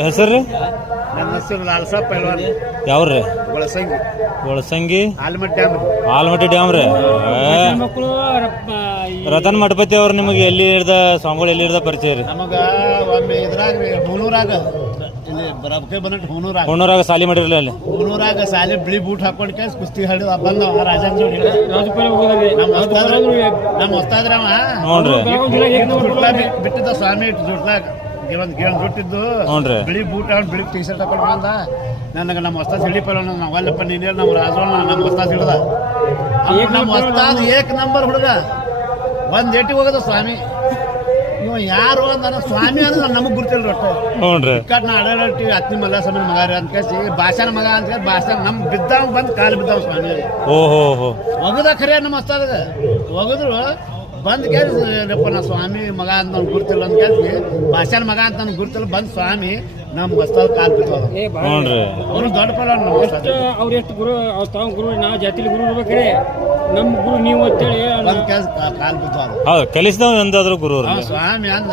ಹೆಸರು ನಮ್ಮ ನನ್ನ ಹೆಸರು ಲಾಲ್ಸಾ ಪೈಲ್ವಾನ್. ಯಾವ್ರಿ ಬೊಳಸಂಗಿ ಒಳಸಂಗಿ. ಆಲಮಟ್ಟಿ ಡ್ಯಾಮ್ ಆಲ್ಮಟ್ಟಿ ಡ್ಯಾಮ್ ರೀ? ಮಕ್ಕಳು ರತನ್ ಮಠಪತಿ ಅವ್ರು ನಿಮಗೆ ಎಲ್ಲಿ ಹಿಡ್ದ ಸ್ವಾಮಿಗಳು ಎಲ್ಲಿ ಹಿಡ್ದ ಪರಿಚಯ ರೀ? ನಮಗ ಒಮ್ಮೆ ಇದ್ರಾಗ ಹೂನೂರಾಗ ಇಲ್ಲಿ ರಬ್ಕೆ ಬಂದಟ್ಟು ಹೂನೂರಾಗ ಹುಣ್ಣೂರಾಗ ಸಾಲಿ ಮಾಡಿರ್ಲಿ ಅಲ್ಲಿ? ಹೂನೂರಾಗ ಸಾಲಿ ಬಿಳಿ ಬೂಟ್ ಹಾಕೊಂಡ್ ಕೇಸ್ ಕುಸ್ತಿ ಹಿಡಿದ ಬಂದ ರಾಜನ್ ಜೋಡಿ ನಮ್ಮ ಹೊಸ್ತಾದ್ರ ನಮ್ಮ ಹೊಸ್ತಾದ್ರ ಅವ ಹ್ಞೂ ರೀ ಜುಟ್ಲಾ ಬಿ- ಬಿಟ್ಟಿದ್ದ ಸ್ವಾಮಿ ಜುಟ್ಲಾಗ. ಗೇಣ್ ಜುಟ್ಟಿದ್ದು ಹ್ಞೂನ್ರಿ. ಬಿಳಿ ಬೂಟ್ ಹಾಕೊಂಡು ಬಿಳಿ ಟಿ ಶರ್ಟ್ ಹಾಕೊಂಡು ಬಂದ. ನನಗೆ ನಮ್ಮ ಹೊಸ್ತಾದ್ ಹಿಡಿಪಲ್ಲ ನಾವು ಅಲ್ಲಪ್ಪ ನೀನೇ ನಮ್ಮ ರಾಜವಣ್ಣ ನಮ್ಮ ಹೊಸ್ತಾದ್ ಹಿಡ್ದ. ಈಗ ನಮ್ಮ ಹೊಸ್ತಾದ್ ಏಕ್ ನಂಬರ್ ಹುಡುಗ. ಒಂದ್ ಏಟಿಗೆ ಹೋಗದ ಸ್ವಾಮಿ. ಇವ ಯಾರು ಅಂದ ಸ್ವಾಮಿ ಅಂದ್ರೆ ನಮಗ್ ಗುರ್ತಿಲ್ಲ ಒಟ್ಟು ಹ್ಞೂ ರೀ. ಕಟ್ ನಾ ಅಡಾಡ್ತೀವಿ ಅತ್ನಿ ಮಲ್ಲ ಸ್ವಾಮಿ ಮಗ ರೀ ಅಂತ ಕೇಸಿ ಭಾಷಣ ಮಗ ಅಂತ ಕೇಳಿ ಭಾಷಣ ನಮ್ ಬಿದ್ದಾವ ಬಂದ್ ಕಾಲು ಬಿದ್ದಾವ ಸ್ವಾಮಿ. ಓ ಹೋ ಹೋ ಒಗದ ಖರೆ ನಮ್ಮ ಹೊಸ್ತಾದಾಗ. ಒಗದ್ರು ಬಂದ್ ಕೇಳಿ ಯಪ್ಪ ನಾ ಸ್ವಾಮಿ ಮಗ ಅಂತ ನನ್ಗೆ ಗುರ್ತಿಲ್ಲ ಅಂತ ಕೇಳಿ ಭಾಷಣ ಮಗ ಅಂತ ನನ್ಗೆ ಗುರ್ತಿಲ್ಲ ಬಂದ್ ಸ್ವಾಮಿ ನಮ್ ಹೊಸ್ತಾದ ಕಾಲ್ ಬಿಟ್ಟು ಹ್ಞೂ ದೊಡ್ಡ ಹೊಸ್ತಾದ ಅವ್ರ ಎಷ್ಟು ಗುರು ಅವ್ರ ತಾವು ಗುರು ನಾವು ಜಾತಿಲಿ ಗುರು ಇರ್ಬೇಕ್ರಿ. ನಮ್ಮ ಗುರು ನೀವು ಅಂತೇಳಿ ಬಂದ್ ಕೇಸ್ ಕಾಲು ಬಿದ್ದಾವ ಹೌದು ಕಲಿಸಿದವ್ ಎಂದಾದ್ರು ಗುರು ಸ್ವಾಮಿ ಅಂದ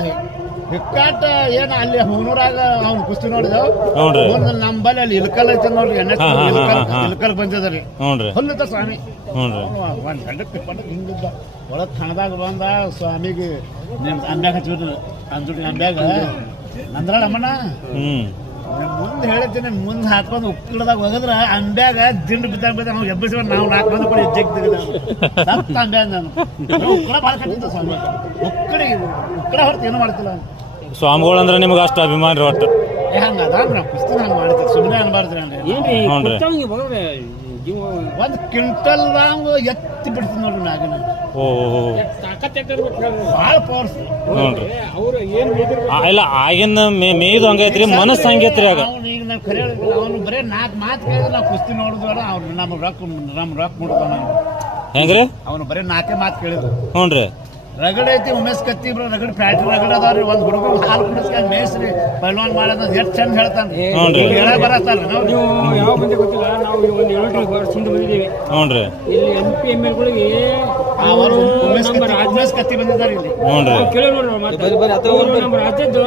ಹಿಕ್ಕಾಟ ಏನ ಅಲ್ಲಿ ಹೂನೂರಾಗ ಅವ್ನು ಕುಸ್ತಿ ನೋಡಿದೆವು ಹ್ಞೂ ನಮ್ಮ ಬಳಿ ನಮ್ಮಲ್ಲಿ ಅಲ್ಲಿ ಇಲ್ಕಲ್ ಐತೆ ನೋಡ್ರಿ ಎಣ್ಣೆ ಹಾ, ಹಾ, ಇಲ್ಕಲ್ ಹಾ, ಹಾ. ಇಲ್ಕಲ್ ಬಂದಿದ್ರಿ. ಹ್ಞೂ ರೀ ಹೊಲ್ಲುತ್ತ ಸ್ವಾಮಿ. ಹ್ಞೂ ರೀ ಒಂದು ಗಂಡಕ್ಕೆ ಪಂಡಕ್ಕೆ ಹಿಂಗಿದ್ದ. ಒಳಗ್ ಕಣದಾಗ ಬಂದ ಸ್ವಾಮಿಗೆ ನಿಮ್ಮ ಅಂಬ್ಯಾಗ ಹಚ್ಚಿದ್ರು. ಅಂದ್ಬಿಟ್ಟು ಅಂಬ್ಯಾಗ. ನಂದ್ರಾಳ ಅಮ್ಮನ ಹ್ಞೂ ಮುಂದೆ ಹೇಳ್ತೀನಿ ಮುಂದೆ ಹಾಕೊಂಡು ಉಕ್ಕಳದಾಗ ಹೋಗಿದ್ರ ಅಂಬ್ಯಾಗ ದಿಂಡು ಬಿದ್ದಾಗ ಬಿದ್ದ ನಾವು ಎಬ್ಬಿಸಿ ನಾವು ನಾಲ್ಕು ಮಂದಿ ಕೂಡ ಹೆಜ್ಜೆಗೆ ತೆಗೆದ ಸತ್ತ ಅಂಬ್ಯಾಗ ನಾನು. ಉಕ್ಕಳ ಭಾಳ ಕಟ್ಟಿದ್ದ ಸ್ವಾಮಿ. ಉಕ್ಕಡಿ ಉಕ್ಕಳ ಹೊರತು ಏನು ಮಾಡ್ತಿಲ್ಲ ಅವ್ನು. ಸ್ವಾಮಿಗಳು ಅಂದ್ರೆ ನಿಮ್ಗೆ ಅಷ್ಟು ಅಭಿಮಾನ ರೀ ಒಟ್ಟು. ಏ ಹಂಗ ಅದ ನಾವು ಪುಸ್ತಕ ಹಂಗೆ ಮಾಡಿದ್ದೆ. ಸುಮ್ಮನೆ ಅನ್ಬಾರ್ದ್ರಿ ಅಂದ್ರೆ. ಏನ್ರಿ. ಕುತ್ತಂಗಿ ಬಗ್ರೆ ಜೀವ ಒಂದು ಕ್ವಿಂಟಲ್ದಾಗ ಎತ್ತಿ ಬಿಡ್ತೀನಿ ನೋಡ್ರಿ ನಾಗಿನ. ಓ ತಾಕತ್ ಭಾಳ ಪವರ್ಫುಲ್ ಹ್ಞೂ ರೀ. ಅವ್ರು ಏನ್ ಆ, ಇಲ್ಲ ಆಗಿನ ಮೇ ಮೇಯ್ದು ಹಂಗೈತ್ರಿ ಮನಸ್ಸು ಹಂಗೈತ್ರಿ ಆಗ. ಅವ್ನು ಈಗ ನಾವು ಕರೆ ಅವ್ನು ಬರೇ ನಾಲ್ಕು ಮಾತು ಕೇಳಿದ್ರೆ ನಾವು ಕುಸ್ತಿ ನೋಡಿದ್ವಲ್ಲ ಅವ್ನು ನಮ್ಗೆ ರೊಕ್ಕ ನಮ್ಮ ರೊಕ್ಕ ಮುಡ್ತಾನ ಹೆಂಗ್ರಿ? ಅವನು ಬರೀ ನಾಲ್ಕೇ ಮಾತು ಕೇಳಿದ್ರು. ಹ್ಞೂ ರೀ. ರಗಡ್ ಐತಿ ಉಮೇಶ್ ಕತ್ತಿ ಇಬ್ರು ರಗಡ್ ಫ್ಯಾಕ್ಟ್ರಿ ರಗಡ್ ಅದಾವ್ರಿ. ಒಂದ್ ಹುಡುಗ ಹಾಲು ಕುಡಿಸ್ಕೊಂಡ್ ಮೇಯ್ಸ್ರಿ ಪೈಲ್ವಾನ್ ಮಾಡೋದ್ ಎಷ್ಟ್ ಚಂದ ಹೇಳ್ತಾನೆ. ಹೇಳ ಬರತ್ತಲ್ಲ ನೀವು? ಯಾವ ಮಂದಿ ಗೊತ್ತಿಲ್ಲ ನಾವು ಒಂದು ಏಳು ವರ್ಷದಿಂದ ಬಂದಿದ್ದೀವಿ. ನೋಡ್ರಿ ಇಲ್ಲಿ ಎಂ ಪಿ ಎಂ ಎಲ್ಗಳಿಗೆ ಅವರು ಉಮೇಶ್ ಕತ್ತಿ ಉಮೇಶ್ ಕತ್ತಿ ಬಂದಿದ್ದಾರೆ ಇಲ್ಲಿ. ಕೇಳಿ ನೋಡ್ರಿ ಮತ್ತೆ ಅವ್ರು ನಮ್ಮ ರಾಜ್ಯದ